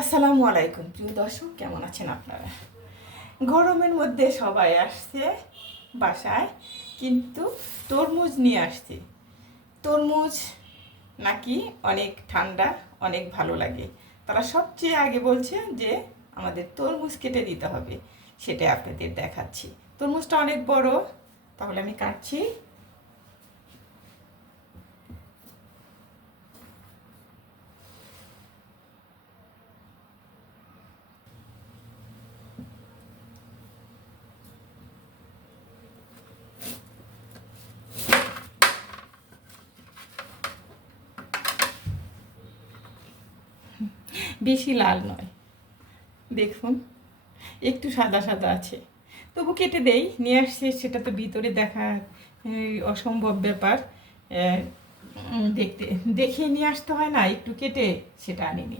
আসসালামু আলাইকুম, প্রিয় দর্শক, কেমন আছেন আপনারা? গরমের মধ্যে সবাই আসছে বাসায়, কিন্তু তরমুজ নিয়ে আসছে। তরমুজ নাকি অনেক ঠান্ডা, অনেক ভালো লাগে। তারা সবচেয়ে আগে বলছে যে, আমাদের তরমুজ কেটে দিতে হবে সেটা আপনাদের দেখাচ্ছি। তরমুজটা অনেক বড়, তাহলে আমি কাটছি। বেশি লাল নয়। দেখুন, একটু সাদা সাদা আছে। তবু কেটে দেই, নিয়ে আসছে, সেটা তো ভিতরে দেখা অসম্ভব ব্যাপার। দেখতে দেখিয়ে নিয়ে আসতে হয় না, একটু কেটে সেটা আনিনি।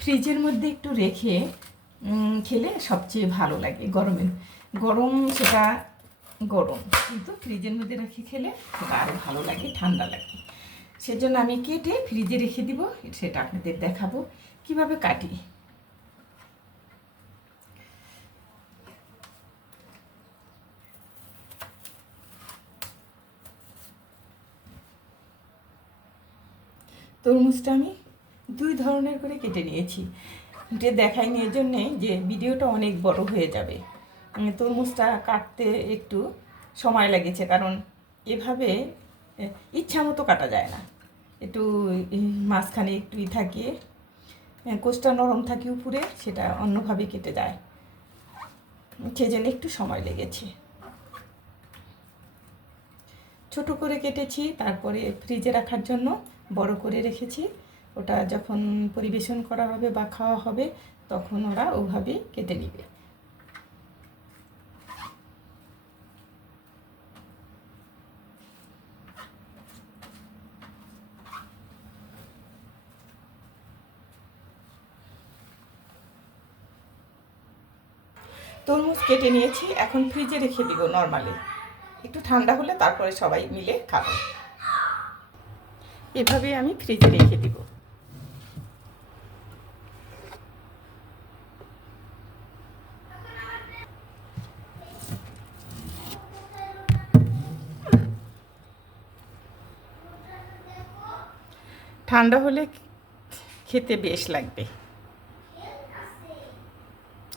ফ্রিজের মধ্যে একটু রেখে খেলে সবচেয়ে ভালো লাগে গরমে। গরম সেটা গরম, কিন্তু ফ্রিজের মধ্যে রেখে খেলে সেটা আরও ভালো লাগে, ঠান্ডা লাগে। সেজন্য আমি কেটে ফ্রিজে রেখে দিব, সেটা আপনাদের দেখাবো। কীভাবে কাটি? তরমুজটা আমি দুই ধরনের করে কেটে নিয়েছি। যে দেখাইনি এর জন্যে যে ভিডিওটা অনেক বড় হয়ে যাবে। তরমুজটা কাটতে একটু সময় লেগেছে কারণ এভাবে ইচ্ছা মতো কাটা যায় না। একটু মাঝখানে একটু ই থাকিয়ে কোষটা নরম থাকে উপরে, সেটা অন্যভাবে কেটে যায়। সেজন্য একটু সময় লেগেছে। ছোট করে কেটেছি, তারপরে ফ্রিজে রাখার জন্য বড় করে রেখেছি। ওটা যখন পরিবেশন করা হবে বা খাওয়া হবে, তখন ওরা ওভাবে কেটে নিবে। তরমুজ কেটে নিয়েছি, এখন ফ্রিজে রেখে দিব নর্মালি একটু ঠান্ডা হলে তারপরে সবাই মিলে খাব। এভাবে আমি ফ্রিজে রেখে দিব। ঠান্ডা হলে খেতে বেশ লাগবে।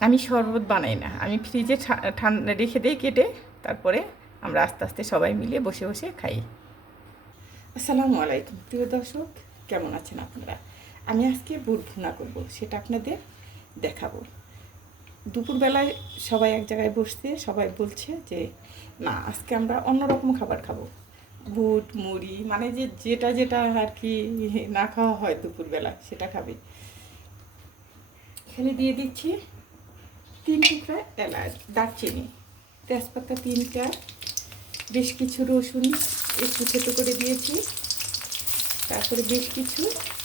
আমি শরবত বানাই না। আমি ফ্রিজে ঠান্ডা রেখে দিই কেটে, তারপরে আমরা আস্তে আস্তে সবাই মিলে বসে বসে খাই। আসসালামু আলাইকুম। প্রিয় দর্শক, কেমন আছেন আপনারা? আমি আজকে বুট ভুনা করব, সেটা আপনাদের দেখাবো। দুপুরবেলায় সবাই এক জায়গায় বসতে সবাই বলছে যে, না, আজকে আমরা অন্যরকম খাবার খাব। বুট, মুড়ি মানে যে যেটা যেটা আর কি না খাওয়া হয় দুপুরবেলা, সেটা খাবে। এখানে দিয়ে দিচ্ছি তিন টুকরা এলাচ, দারচিনি, তেজপাতা তিনটা, বেশ কিছু রসুন একটু ছোটো করে দিয়েছি, তারপরে বেশ কিছু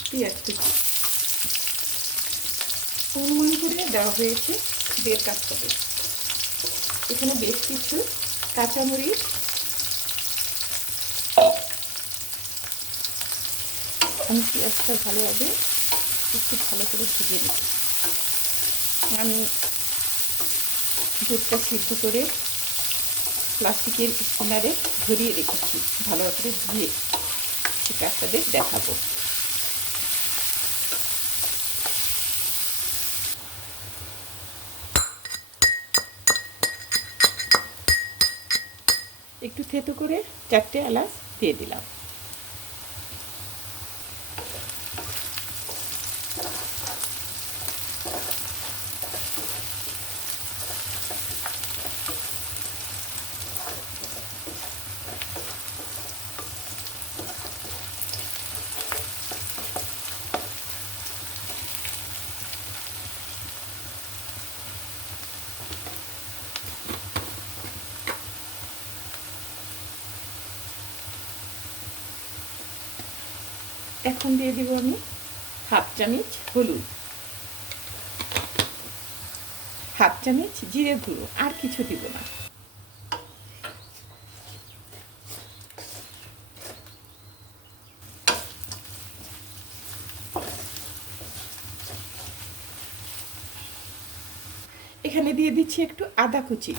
পেঁয়াজ কুচি। অনুমান করে দেওয়া হয়েছে দেড় কাপ করে এখানে বেশ কিছু কাঁচামরিচ আমি পেঁয়াজটা ভালোভাবে একটু ভালো করে ভেজে নিই আমি দুধটা সিদ্ধ করে প্লাস্টিকের স্পিনারে ধরিয়ে রেখেছি, ভালো করে ধুয়ে সেটা আপনাদের দেখাবো। একটু থেতো করে চারটে এলাচ দিয়ে দিলাম। এখন দিয়ে দিব আমি হাফ চামচ হলুদ, হাফ চামচ জিরে গুঁড়ো, আর কিছু দিব না। এখানে দিয়ে দিচ্ছি একটু আদা কুচি।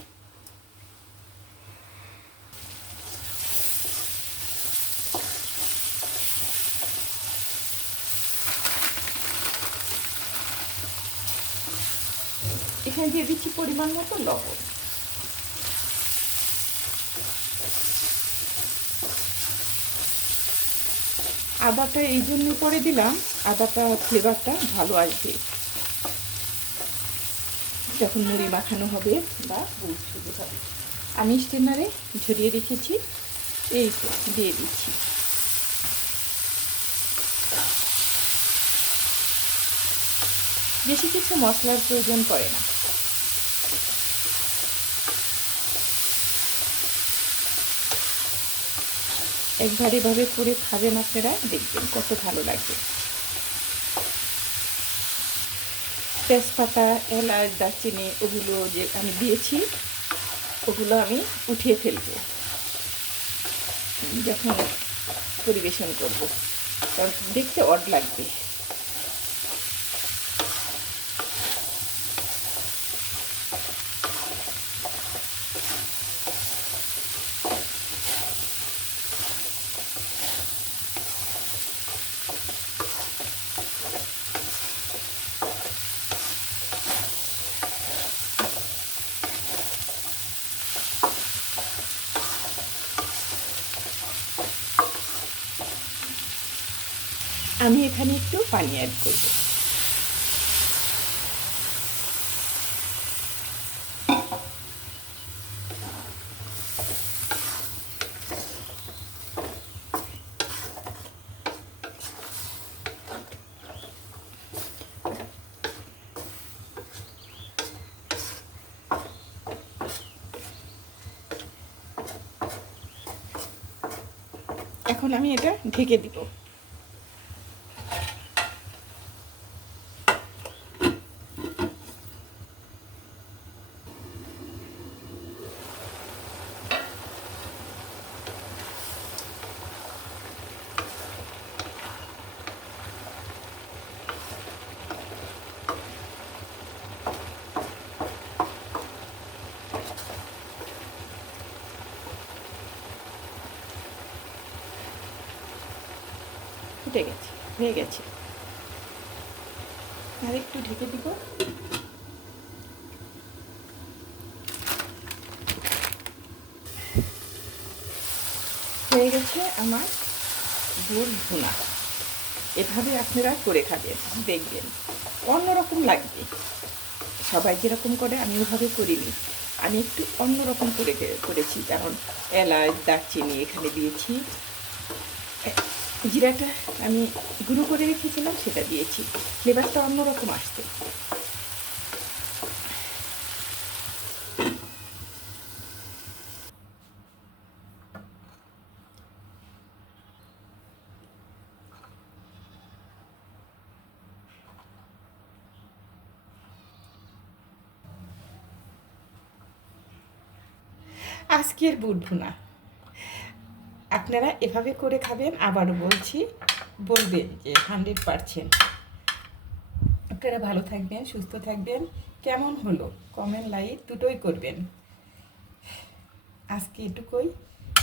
এখানে দিয়ে দিচ্ছি পরিমাণ মতো লবণ। আদাটা এই জন্য পরে দিলাম, আদাটা ফ্লেভারটা ভালো আসবে। যখন মুড়ি মাখানো হবে বা শুরু হবে। আমি স্টেনারে ঝরিয়ে রেখেছি, এই দিয়ে দিচ্ছি। বেশি কিছু মশলার প্রয়োজন পড়ে না। একবার এভাবে করে খাবেন আপনারা, দেখবেন কত ভালো লাগবে তেজপাতা, এলাচ, দারচিনি, ওগুলো যে আমি দিয়েছি, ওগুলো আমি উঠিয়ে ফেলব। যখন পরিবেশন করব, কারণ দেখতে অড লাগবে। আমি এখানে একটু পানি অ্যাড করব। এখন আমি এটা ঢেকে দিব। ফুটে গেছে, হয়ে গেছে। আর একটু ঢেকে দিব। হয়ে গেছে আমার গোল ভুনা। এভাবে আপনারা করে খাবেন, দেখবেন। অন্যরকম লাগবে। সবাই যেরকম করে, আমি ওভাবে করিনি। আমি একটু অন্যরকম করে করেছি কারণ এলাচ, দারচিনি এখানে দিয়েছি। জিরাটা আমি গুঁড়ো করে রেখেছিলাম সেটা দিয়েছি। ফ্লেভারটা অন্যরকম আসতে আজকের বুট ভুনা। আপনারা এভাবে করে খাবেন, আবারও বলছি, বলবেন যে হান্ড্রেড পারসেন্ট। আপনারা ভালো থাকবেন, সুস্থ থাকবেন, কেমন হলো? কমেন্ট লাইক দুটোই করবেন। আজকে এটুকুই,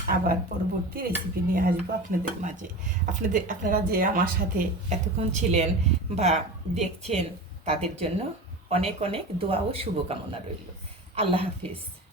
আবার পরবর্তী রেসিপি নিয়ে আসব আপনাদের মাঝে। আপনাদের, আপনারা যে আমার সাথে এতক্ষণ ছিলেন বা দেখছেন, তাদের জন্য অনেক অনেক দোয়া ও শুভকামনা রইল। আল্লাহ হাফিজ।